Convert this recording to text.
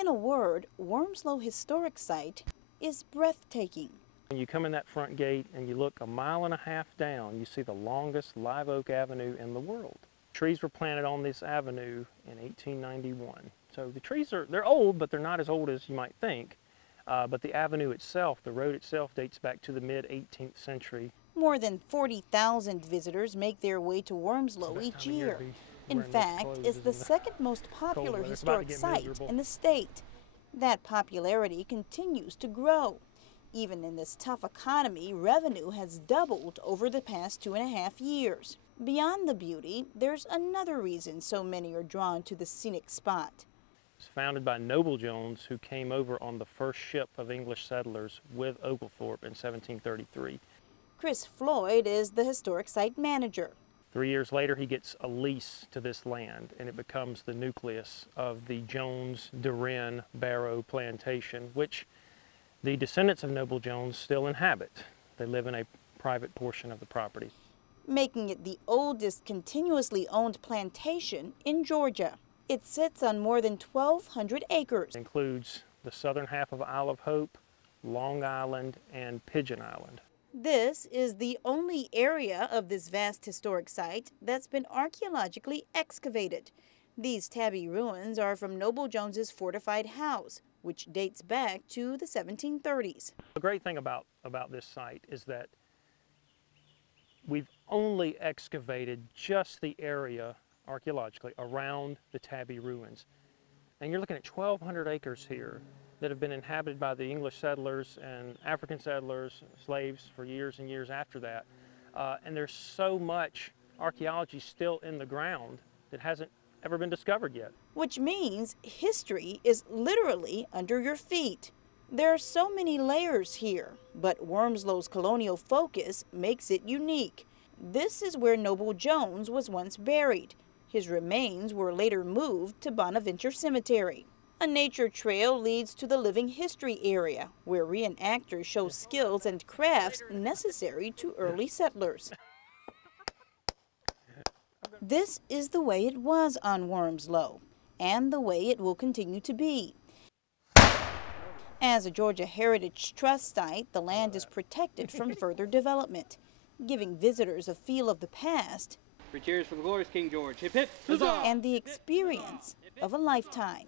In a word, Wormsloe Historic Site is breathtaking. When you come in that front gate and you look 1.5 miles down, you see the longest live oak avenue in the world. Trees were planted on this avenue in 1891. So the trees they're old, but they're not as old as you might think. But the avenue itself, the road itself, dates back to the mid-18th century. More than 40,000 visitors make their way to Wormsloe each year. In fact, it's the second most popular historic site in the state. That popularity continues to grow. Even in this tough economy, revenue has doubled over the past 2.5 years. Beyond the beauty, there's another reason so many are drawn to the scenic spot. It's founded by Noble Jones, who came over on the first ship of English settlers with Oglethorpe in 1733. Chris Floyd is the historic site manager. 3 years later, he gets a lease to this land, and it becomes the nucleus of the Jones-Duren-Barrow plantation, which the descendants of Noble Jones still inhabit. They live in a private portion of the property, making it the oldest continuously owned plantation in Georgia. It sits on more than 1,200 acres. It includes the southern half of Isle of Hope, Long Island, and Pigeon Island. This is the only area of this vast historic site that's been archaeologically excavated. These tabby ruins are from Noble Jones's fortified house, which dates back to the 1730s. The great thing about this site is that we've only excavated just the area archaeologically around the tabby ruins. And you're looking at 1,200 acres here that have been inhabited by the English settlers and African settlers, slaves for years and years after that. And there's so much archaeology still in the ground that hasn't ever been discovered yet. Which means history is literally under your feet. There are so many layers here, but Wormsloe's colonial focus makes it unique. This is where Noble Jones was once buried. His remains were later moved to Bonaventure Cemetery. A nature trail leads to the living history area, where reenactors show skills and crafts necessary to early settlers. This is the way it was on Wormsloe, and the way it will continue to be. As a Georgia Heritage Trust site, the land is protected from further development, giving visitors a feel of the past. Cheers for the glorious King George. Hip hip, and the experience of a lifetime.